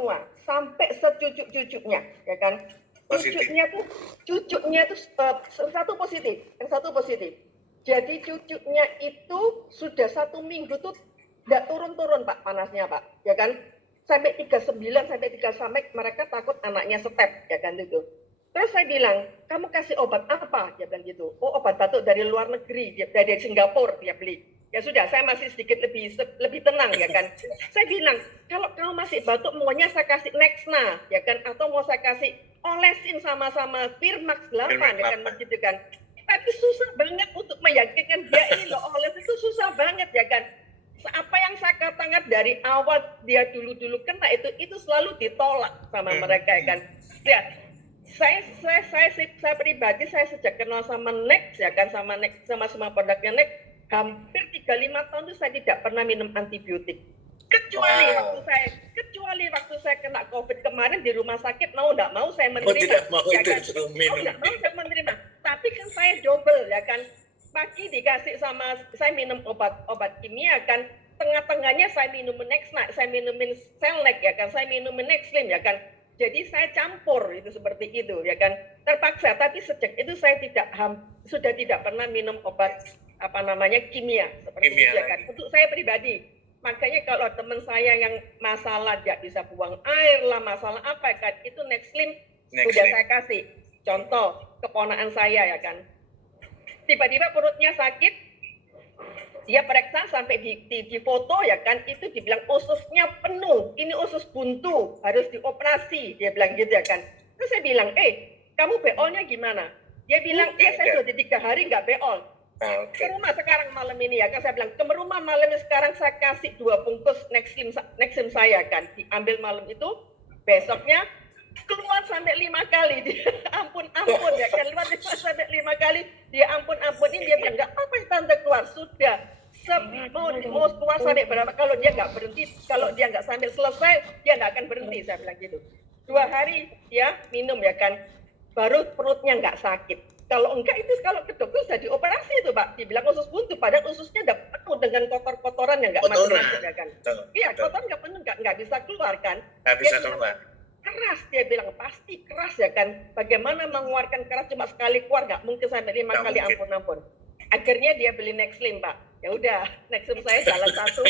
semua, sampai secucuk-cucuknya, ya kan? Cucunya tuh yang satu positif. Jadi cucunya itu sudah 1 minggu tuh nggak turun-turun Pak panasnya Pak, ya kan? Sampai 39 sampai 3 sampai mereka takut anaknya step, ya kan itu. Terus saya bilang, kamu kasih obat apa? Dia bilang gitu. Oh, obat batuk dari luar negeri, dari Singapura dia beli. Ya sudah, saya masih sedikit lebih tenang ya kan. Saya bilang, kalau kamu masih batuk, maunya saya kasih Nexna ya kan, atau mau saya kasih olesin sama-sama Firmax 8 ya kan begitu kan. Tapi susah banget untuk meyakinkan dia ini loh, oles itu susah banget ya kan. Apa yang saya katakan dari awal dia dulu kena itu selalu ditolak sama mereka ya kan. Ya, saya pribadi saya sejak kenal sama Nex ya kan, sama produknya Nex hampir 35 tahun itu saya tidak pernah minum antibiotik. Kecuali waktu saya kena COVID kemarin di rumah sakit, mau nggak mau saya menerima. Tidak mau ya itu kan? Nggak mau saya menerima. Tapi kan saya double ya kan. Pagi dikasih sama saya minum obat kimia kan. Tengah-tengahnya saya minum Nexna, saya minumin Selnec ya kan, saya minumin Nexlim ya kan. Jadi saya campur itu seperti itu ya kan. Terpaksa, tapi sejak itu saya sudah tidak pernah minum obat kimia seperti itu ya kan. Untuk saya pribadi. Makanya kalau teman saya yang masalah tidak bisa buang air lah, masalah apa kan, itu Nexlim sudah saya kasih. Contoh keponakan saya ya kan. Tiba-tiba perutnya sakit, dia periksa sampai di foto ya kan, itu dibilang ususnya penuh, ini usus buntu, harus dioperasi, dia bilang gitu ya kan. Terus saya bilang, kamu BO-nya gimana? Dia bilang, saya sudah 3 hari nggak BO. Ke rumah sekarang malam ini ya kan, saya bilang, ke rumah malam ini sekarang saya kasih 2 bungkus Nexlim saya kan, diambil malam itu, besoknya keluar sampai 5 kali dia ampun ya kan, keluar sampai 5 kali dia ampunin, dia bilang nggak apa-apa tante keluar sudah mau keluar sampai berapa, kalau dia nggak berhenti, kalau dia nggak sambil selesai dia nggak akan berhenti, saya bilang gitu. 2 hari dia minum ya kan, baru perutnya nggak sakit. Kalau enggak itu kalau ke dokter sudah dioperasi itu Pak, dibilang usus buntu, padahal ususnya udah penuh dengan kotoran yang nggak masuk ya kan. Iya, kotoran nggak penuh, nggak bisa keluar kan. Nggak bisa keluar. Keras, dia bilang pasti keras ya kan. Bagaimana mengeluarkan keras cuma sekali keluar, nggak mungkin sampai 5 kali, ampun. Akhirnya dia beli Nexlim Pak. Ya udah, Nexlim saya jalan 1.